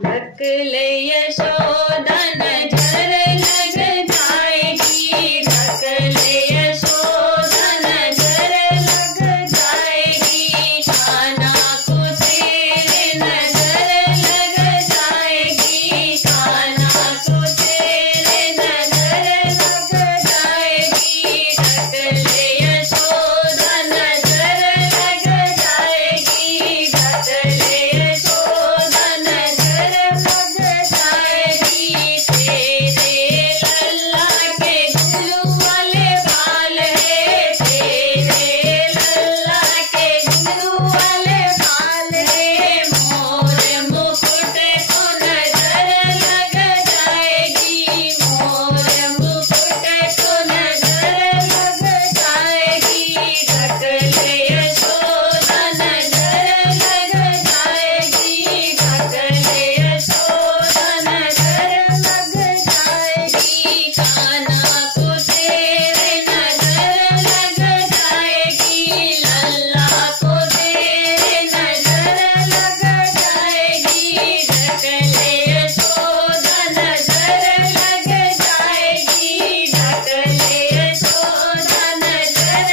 ढक ले यशोदा नजर लग जाएगी, ढक ले यशोदा नजर लग जाएगी, कान्हा को तेरे नजर लग जाएगी, कान्हा को तेरे नजर लग जाएगी, ढक ले यशोदा नजर लग जाएगी, ढक ले यशोदा नजर लग जाएगी। तेरे लल्ला के गुल्लू वाले बाल है, तेरे लल्ला के गुल्लू वाले बाल है, मोर मुकुट को नजर लग जाएगी, मोर मुकुट को नजर लग जाएगी, ढक ले यशोदा नजर लग जाएगी, ढक ले यशोदा नजर लग जाएगी, कान्हा को तेरे नजर लग जाएगी, लल्ला को तेरे नजर लग जाएगी, ढक ले यशोदा नजर लग जाएगी, ढक ले यशोदा नजर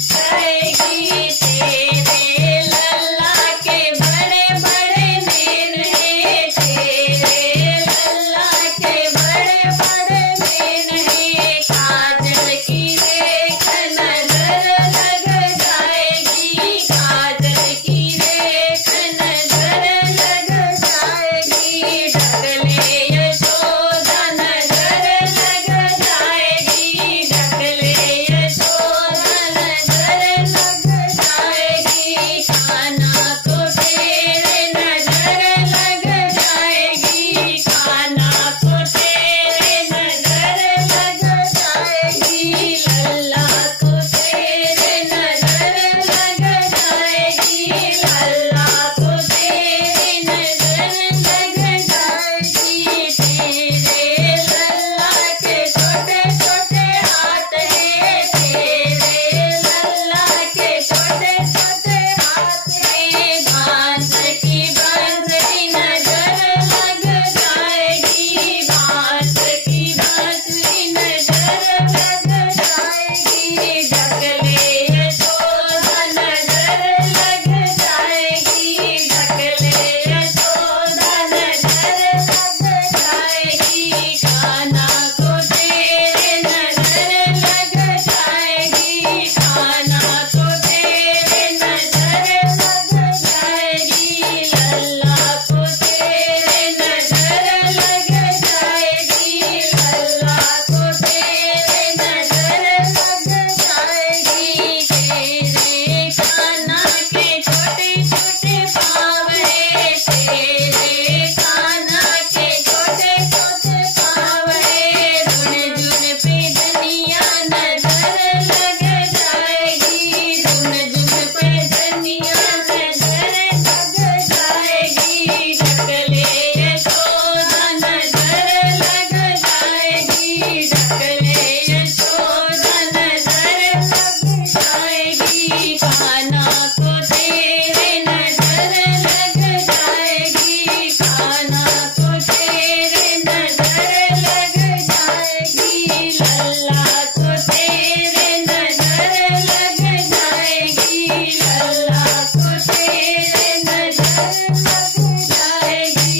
जाएगी। तेरे लल्ला के बड़े बड़े नेत्र हैं, तेरे लल्ला के बड़े बड़े नेत्र हैं, काजल की रेख नजर लग जाएगी, काजल की रेख नजर लग जाएगी, ढक ले यशोदा नजर लग जाएगी, ढक ले यशोदा नजर लग जाएगी, कान्हा को तेरे नजर लग जाएगी, कान्हा को तेरे नजर लग जाएगी, लल्ला को तेरे नजर लग जाएगी, लल्ला को तेरे नजर लग जाएगी। तेरे लल्ला के छोटे छोटे हाथ हैं, तेरे लल्ला के छोटे छोटे हाथ हैं, बांस की बांसुरी नजर लग जाएगी, बांस की बांसुरी नजर लग जाएगी, ढक ले यशोदा नजर लग जाएगी, ढक ले यशोदा नजर लग जाएगी, कान्हा को तेरे नजर लग जाएगी, कान्हा को तेरे नजर लग जाएगी, लल्ला को तेरे नजर लग जाएगी, लल्ला को तेरे नजर लग जाएगी। तेरे कान्हा के छोटे छोटे पाँव है, तेरे कान्हा के छोटे छोटे पाँव है, झुन झुन पे धनिया नजर लग जाएगी, झुन झुन पे धनिया नजर लग जाएगी, ढक ले यशोदा नजर लग जाएगी, ढक ले यशोदा नजर लग जाएगी, कान्हा को तेरे नजर लग जाएगी, कान्हा को तेरे नजर लग जाएगी, लल्ला को तेरे नजर लग जाएगी, लल्ला को तेरे नजर लग जाएगी।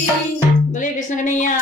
बोले कृष्ण कन्हैया।